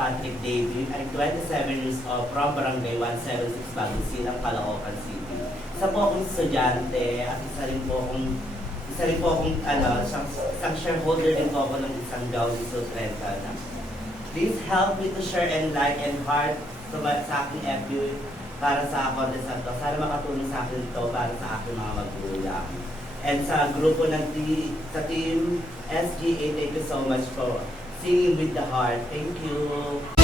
Patrick Davy. I'm 27 years old from Barangay 176 Bagong Silang, Caloocan City. Isa po akong estudyante at isa rin po akong isa rin po akong ano, isang, isang shareholder din po ako ng isang Gaudi South Rental. Please help me to share and like and heart sa, sa aking FB para sa contest na to. Sana makatulong sa akin ito para sa aking mga magulang. And sa grupo ng T, sa team SGA, thank you so much for Singing with the Heart. Thank you.